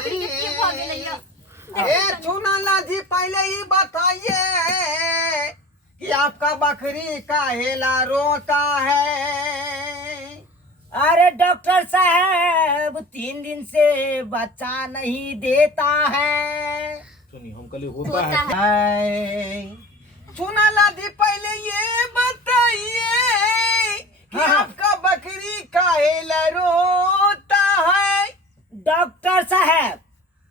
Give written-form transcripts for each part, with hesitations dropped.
बकरी के की भ गेलैया। ए चुनाला जी पहले ही बताइए कि आपका बकरी काहेला रोता है। अरे डॉक्टर साहब 3 दिन से बच्चा नहीं देता है। सुनिए हम कल होता है। हाय चुनाला जी पहले ये बताइए कि हाँ। आपका बकरी काहेला रोता है। डॉक्टर साहब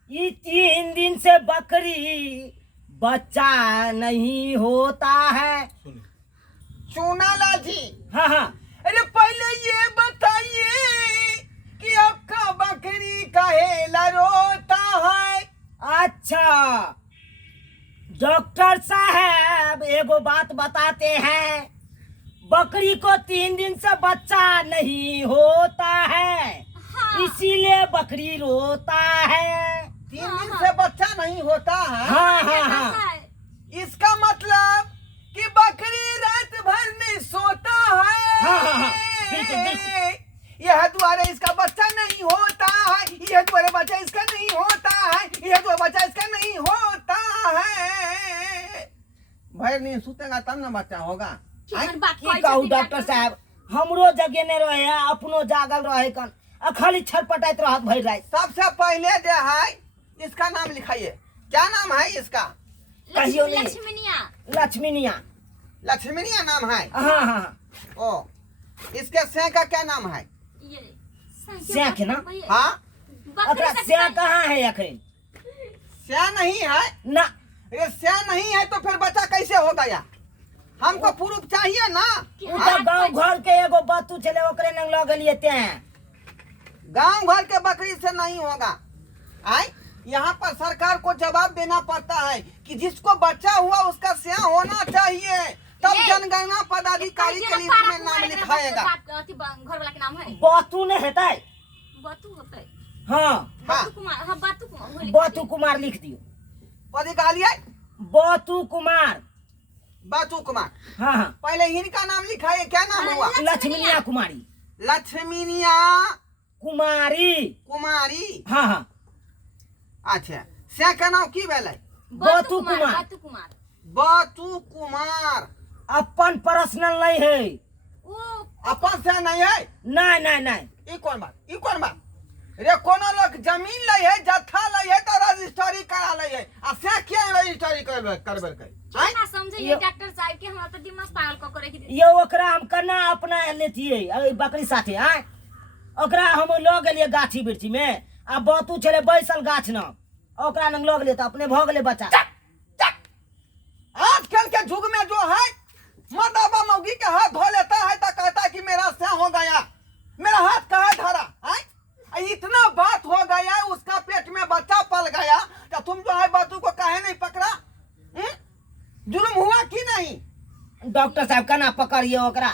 ये 3 दिन से बकरी बच्चा नहीं होता है। सुनिए चुनाला जी हाँ हाँ अरे पहले ये बताइए कि आपका बकरी काहेला रोता है। अच्छा डॉक्टर साहब एगो बात बताते हैं, बकरी को 3 दिन से बच्चा नहीं होता है, हाँ। इसीलिए बकरी रोता है। 3 दिन से बच्चा नहीं होता है। हाँ हाँ ऐसा हाँ है। इसका मतलब कि बकरी रात भर नहीं सोता है। हाँ, हाँ, हाँ, बिल्कुल, यह द्वारे इसका बच्चा नहीं होता है, यह द्वारे बच्चा इसका नहीं होता है, यह द्वारे बच्चा इसका नहीं होता है। भैर नहीं सुतेगा तब ना बच्चा होगा। केहन बात की कहै कहू छथिन डॉक्टर साहब, हमरो जगह नहीं रहे, अपनो जागल रहे कन आ खाली छटपटाइत रहत भइल रात। सबसे पहले जो है इसका नाम लिखाइए। क्या नाम है इसका? कहियो नहीं। लक्ष्मीनिया। लक्ष्मीनिया। लक्ष्मीनिया नाम है। हाँ हाँ ओ इसके से का क्या नाम है? ये सेंक ना? हाँ ओकरा से कहाँ है अखन? स्या नहीं है। ना अरे स्या नहीं है तो फिर बच्चा कैसे हो गया? हमको प्रूफ चाहिए ना। उ तो गांव घर के एगो बत्तू चले ओकरे नंग लग गलिए ते। गांव घर के बकरी से नहीं होगा। आए यहाँ पर सरकार को जवाब देना पड़ता है कि जिसको बच्चा हुआ उसका स्या होना चाहिए, तब जनगणना पदाधिकारी के लिस्ट में नाम लिखाएगा। घर वाला के नाम है बत्तू नहीं हेतै? बतू होतै। हाँ हाँ बतू कुमार। हाँ बतू कुमार होली। बत्तू कुमार लिख दियो। पदी कहलिए बत्तू कुमार। बातू कुमार। हाँ हाँ पहले इनका नाम लिखाइए। क्या नाम हुआ? लक्ष्मीनिया कुमारी। लक्ष्मीनिया कुमारी। कुमारी। हाँ हाँ अच्छा स्या का नाम की भेलै? बत्तू कुमार। बतू कुमार। बातू कुमार। अपन पर्सनल नहीं है। ओ अपन से नहीं है। नहीं नहीं नहीं ई कौन बात? ई कौन बात? रे कोनो लोग जमीन लै है, जत्था लै है तो रजिस्ट्री करा लै है। आ से क्या रजिस्ट्री करबे के? आय ना समझे ये डॉक्टर साहब के हमरा तो दिमाग पागल क करे के। ये ओकरा हम कना अपना लेतिए अइ बकरी साथे। आय ओकरा हम लऽ गेलिए गाछी बिरछी में, आ बत्तू चले बैसल गाछ न, ओकरा नंग लऽ गेलिए तो अपने भऽ गेले बच्चा। आजकल के युग में जो है मदाबा मौगी के हाथ धो लेता है तो कहता है कि मेरा स्या हो गया, मेरा हाथ कहाँ धरा। आय इतना बात हो गया, उसका पेट में बच्चा पल गया तो तुम जो है बातू को काहे नहीं पकड़ा? जुल्म हुआ कि नहीं? डॉक्टर साहब कना पकड़िए ओकरा,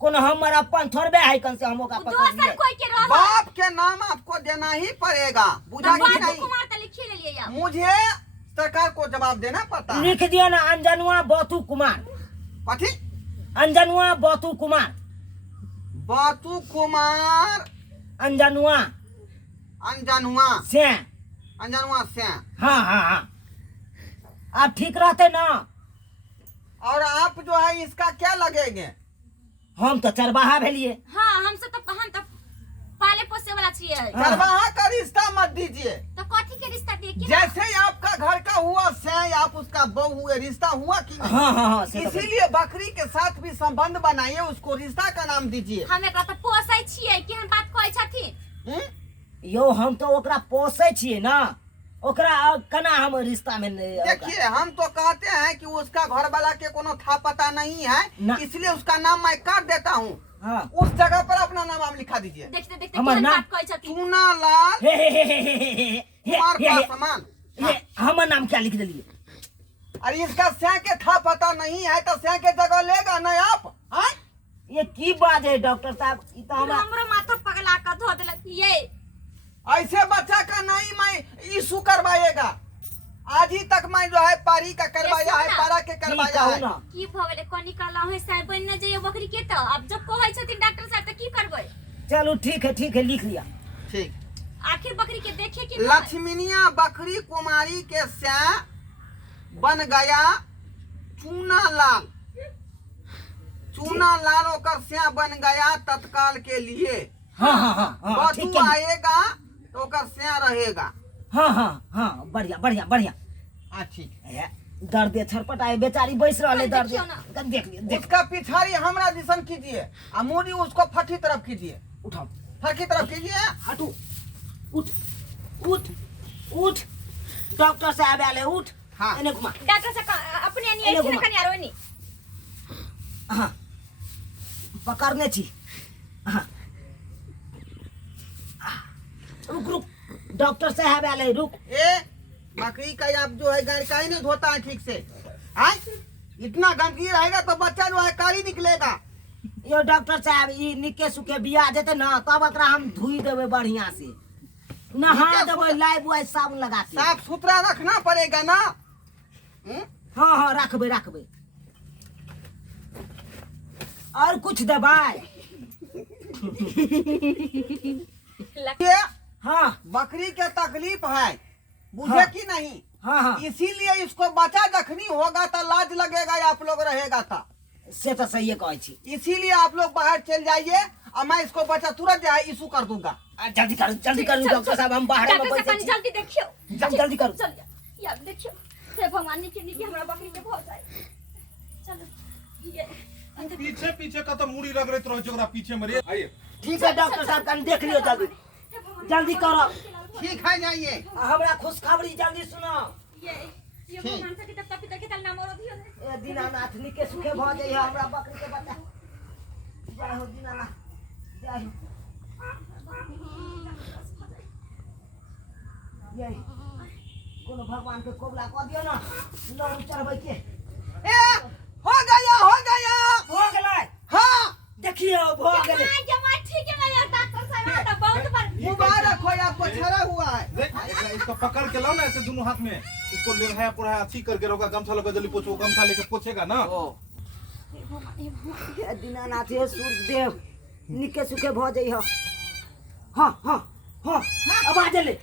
कोनो हमर अपन थोड़बे है कन से हम ओकरा दोसर पकड़िए। कोई के रह बाप के नाम आपको देना ही पड़ेगा, बुझा कि बतू नहीं? कुमार त लिखे लेलिए या। मुझे सरकार को जवाब देना पड़ता है। लिख दियो ना अंजनुआ बत्तू कुमार। कथी? अंजनुआ बत्तू कुमार। बातू कुमार अंजनुआ अंजनुआ। से। अंजनुआ से। हाँ हाँ हाँ आप ठीक रहते ना? और आप जो है इसका क्या लगेंगे? हम तो चरवाहा भेलिए। हां हमसे तो हम तो पाले पोसे वाला छिए। हाँ। चरवाहा का रिश्ता मत दीजिए। तो कथी के रिश्ता देखिए। जैसे ही आपका घर का हुआ से आप उसका बहू हुए, रिश्ता हुआ कि नहीं? हाँ हाँ हाँ से तो इसीलिए बकरी के साथ भी संबंध बनाइए, उसको रिश्ता का नाम दीजिए। हम एकरा तो पोसै छिए कि हम बात कहै छथिन। हम्म? यो हम तो ओकरा पोसे छिए ना, ओकरा कना हम रिश्ता में देखिए हम तो कहते हैं कि उसका घर वाला के कोनो था पता नहीं है, ना। इसलिए उसका नाम मैं काट देता हूँ। हाँ उस जगह पर अपना नाम आप लिखा दीजिए। देखते देखते हमर केहन नाम? बात कहै छथिन। चूनालाल हे हे हे हे हे हे हे कुमार हे हे पासवान। हे हमर नाम क्या लिख दिलिए? अरे इसका स्या के था पता नहीं है तो स्या के जगह लेगा ना आप? हाँ? ये की बात है डॉक्टर साहब? ई तो हमरा हमरो माथा पगला के धो देलक ये। ऐसे बच्चा का नहीं मैं इशू करवाएगा। आज ही तक मैं जो है पारी का करवाया है, पारा के करवाया कहू है। ना की भवेले कोनी काला है साहब बन न जाइए बकरी के तो अब जब कहै छथिन डॉक्टर साहब त की करबै? चलो ठीक है लिख लिया। ठीक आखिर बकरी के देखे कि लक्ष्मीनिया बकरी कुमारी के श्याम बन गया चूना लाल। चूना लाल होकर श्याम बन गया तत्काल के लिए। हाँ हाँ हाँ हाँ ठीक बधू है। आएगा तो ओकर श्याम रहेगा। हाँ हाँ हाँ बढ़िया बढ़िया बढ़िया। हाँ ठीक है। दर्द छरपट आए बेचारी बैस रहा दर्द देखियो ना। देख लिया देख। उसका पिछाड़ी हमरा दिशन कीजिए और मुड़ी उसको फटी तरफ कीजिए। उठाओ फटी तरफ कीजिए। हटू उठ उठ उठ डॉक्टर साहब आले उठ। हाँ। इन्हें घुमा। डॉक्टर से अपने नहीं एने ऐसे घुमा। ना कन्या रोनी। हाँ पकड़ने छी। हाँ रुक रुक डॉक्टर साहब आले रुक। ए बकरी का आप जो है गाय का ही नहीं धोता है ठीक से। आय इतना गंदगी रहेगा तो बच्चा जो है कारी निकलेगा। यो डॉक्टर साहब ई निके सुके बिया देते ना तब एकरा हम धुई देवे बढ़िया से नहा देवे लाई बुआई साबुन लगा के। साफ सुथरा रखना पड़ेगा ना। हाँ हाँ रखबे रखबे। और कुछ दबाए। ये हाँ बकरी के तकलीफ है बुझे हाँ। कि नहीं। हाँ हाँ इसीलिए इसको बच्चा जखनी होगा तो लाज लगेगा आप लोग रहेगा था। से तो सही कहे छी। इसीलिए आप लोग बाहर चल जाइए और मैं इसको बच्चा तुरंत जो है इशू कर दूंगा। जल्दी करो डॉक्टर साहब हम बाहर में डॉक्टर से बैठे छी। जल्दी देखियो। जल्दी करो। चल यार देखियो हे भगवान ने के हमरा बकरी के बहुत जाए। चलो ये पीछे पीछे का तो मुड़ी रग रही तो जोगरा पीछे मरे आइए। ठीक है डॉक्टर साहब कन देख लियो जल्दी जल्दी करो। ठीक है जाइए। हमरा खुशखबरी जल्दी सुनो। ये भगवान से कितना पिता के तल नाम और दियो ने। ए दीनानाथ निके सुखे भ जाई हमरा बकरी के बच्चा। जय हो दीनानाथ जय हो। जय कोनो भगवान के कोबला क दियो ना लौर चढ़बै के। ए हो गया हो गया। हो गेलै। हाँ देखियो हो गेलै। जमा ठीक है मैं डॉक्टर साहब तो बहुत बार मुबारक हो आपको छड़ा हुआ है। देख इसको पकड़ के लाओ ना ऐसे दोनों हाथ में इसको ले है पूरा अच्छी करके रोका गमछा लगा जल्दी पोछो गमछा लेके पोछेगा ना। ए दीनानाथ हे सूर्य देव निके सुखे भ जाई हो। हां हां हां आवाज ले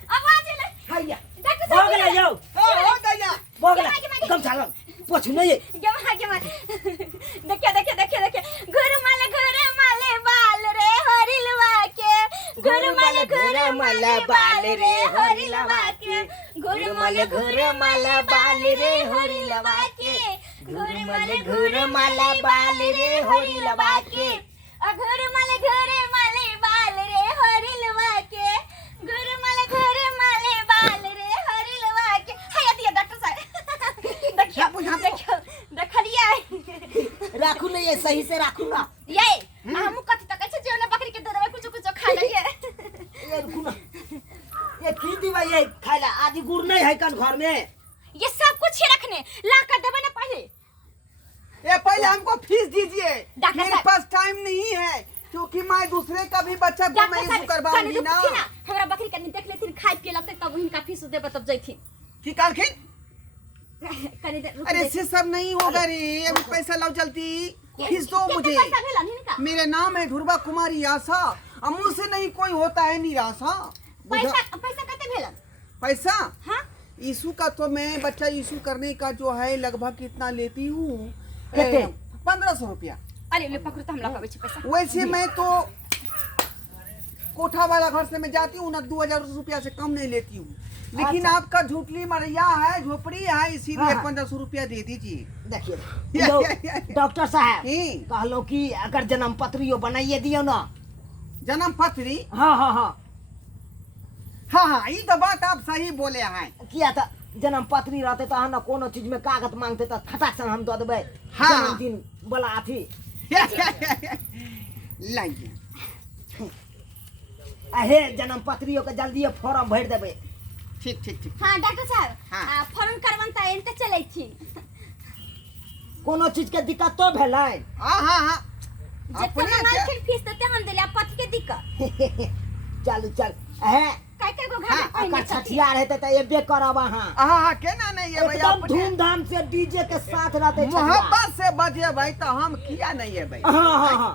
हैया डॉक्टर हो गेलै यौ हो गया। हो गेलै गमछा लग पोछ नहीं है। जमा देखिए घुरमल बाल रे हरिलवा के घुरमल बाल रे हरिलवा के घुरमल बाल रे हरिलवा के घुरमल बाल रे हरिलवा के घुरमल बाल रे हरिलवा के घुरमल बाल रे हरिलवा के हाय दिया डॉक्टर साहब देखियो देखलिए राखू नहीं है सही से राखू ना। ये हम कथि तक छै जेना बकरी के दरवा कुछ खा लिए। ये रुकू ना ये की दीवा ये खाइला आदि गुड़ नहीं है कन घर में। ये सब कुछ ही रखने ला कर देबे ना पहले। ये पहले हमको फीस दीजिए। डॉक्टर मेरे साहब। पास टाइम नहीं है क्योंकि मैं दूसरे का भी बच्चा को मैं इशू करवाऊंगी ना। हमरा बकरी कनी देख लेथिन खाइ पिए लगते तब उनका फीस देबे तब जइथिन। की कहलखिन। कनी दे रुक अरे से सब नहीं होगा रे अभी पैसा लाओ जल्दी फीस दो मुझे। पैसा भेला नहीं का मेरे नाम है ध्रुवा कुमारी आशा अमूल से नहीं कोई होता है निराशा। पैसा कते भेला पैसा हां इशू का तो मैं बच्चा इशू करने का जो है लगभग कितना लेती हूँ कितने? 1500 रुपया। अरे ले पकड़ तो हम लगावे छी पैसा। वैसे मैं तो कोठा वाला घर से मैं जाती हूँ ना 2000 रुपया से कम नहीं लेती हूँ लेकिन अच्छा। आपका झोपड़ी मरिया है झोपड़ी है इसीलिए हाँ। 1500 रुपया दे दीजिए। देखिए डॉक्टर साहब हम्म। कहलो कि अगर जन्म पत्रियो बनाइए दियो ना। जन्म पत्री हाँ हाँ हाँ हाँ हाँ ये तो बात आप सही बोले हैं। किया था जन्म पत्री रहते तो ना कोनो चीज में कागज मांगते तो फटाक से हम दे देबे। हाँ। जन्मदिन बोला अथी लाइए अहे जन्म पत्रियों के जल्दी फॉर्म भर देबे। ठीक ठीक ठीक। हां डॉक्टर साहब हाँ। फॉर्म करवन त एनते चलै छी। कोनो चीज के दिक्कत तो भेलै। हाँ हाँ हाँ जितना मार्केट फीस देते हम देले पति के दिक्कत। चल चल अहे काय गो घर हाँ, में पहिने अकर छठिया रहते तो एबे करब अहाँ। हाँ केना नहीं है भाई एकदम धूमधाम से डीजे के साथ रहते छठिया। मोहब्बत से बजे भाई तो हम किया नहीं है भाई। हाँ हाँ हाँ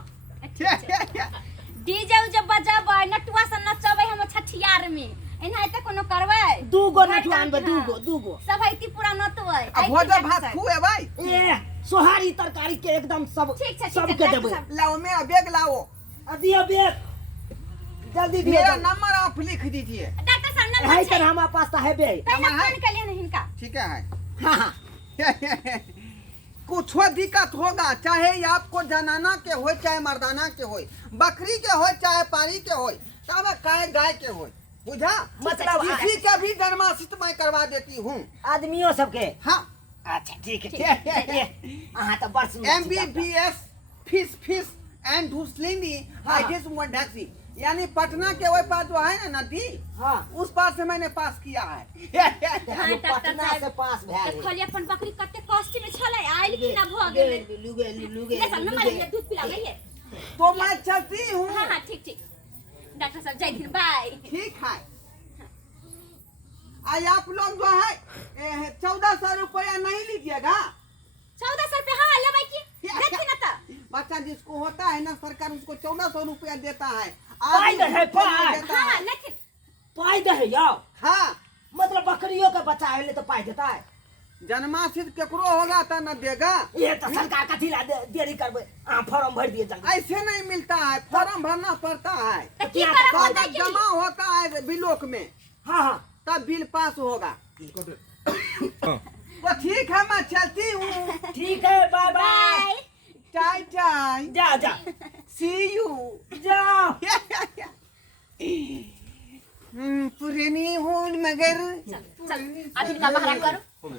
डीजे जब बजाबे नटुआ से नचबे हम छठियार में एना त कोनो करबै दूगो नहीं आनबे दूगो सब है पूरा न तो है अब भोज भात खुएबै ए सोहारी तरकारी के एकदम सब ठीक छै सबके देबै लाओ मेरा बैग लाओ दियो बेग जल्दी दियो मेरा नंबर आप लिख दीजिए डॉक्टर साहब है नंबर तर छै हमारे पास तो है बे पहले नंबर है? फोन कर लिए इनका ठीक है हाँ हाँ कुछ दिक्कत होगा चाहे आपको जनाना के हो चाहे मर्दाना के हो बकरी के हो चाहे पारी के हो चाहे गाय के हो बुझा मतलब किसी का भी जन्माष्टमी मैं करवा देती हूँ आदमियों सबके हाँ अच्छा ठीक है अहाँ तो बड़ सुंदर MBBS फिश एंड हुसलिनी आईटीएस ढक्सी यानी पटना के वही पास जो है ना नदी हाँ उस पास से मैंने पास किया है हाँ, ये डॉक्टर पटना साहब। से पास भए त खोली अपन बकरी कते कष्ट में छले आइल कि ना भ गेले लुगे ले सब नंबर ले दूध पिलावे ये तो मैं चलती हूँ हां हां ठीक ठीक डॉक्टर साहब जय हिंद बाय ठीक है आज आप लोग जो है 1400 रुपया नहीं लीजिएगा 1400 रुपए हां लेबै की देखी ना त बच्चा जिसको होता है ना सरकार उसको 1400 रुपया देता है पाई दे है, पाई। देता हां है लेकिन पाई दे है यार हाँ मतलब बकरियों का बच्चा है ले तो पाई देता है जन्माष्टमी केकरो होगा तो न देगा ये तो सरकार का ढीला देरी करबे फॉर्म भर दिए जल्दी ऐसे नहीं मिलता है फॉर्म भरना पड़ता है त की करे होता कागज कि जमा होता है बिलोक में हाँ हाँ तब बिल पास होगा तो ठीक है मैं चलती हूँ ठीक है बाय बाय बाय टाई टाई जा जा सी यू जाओ पुरानी हूँ मगर चल अभी का बहरा करो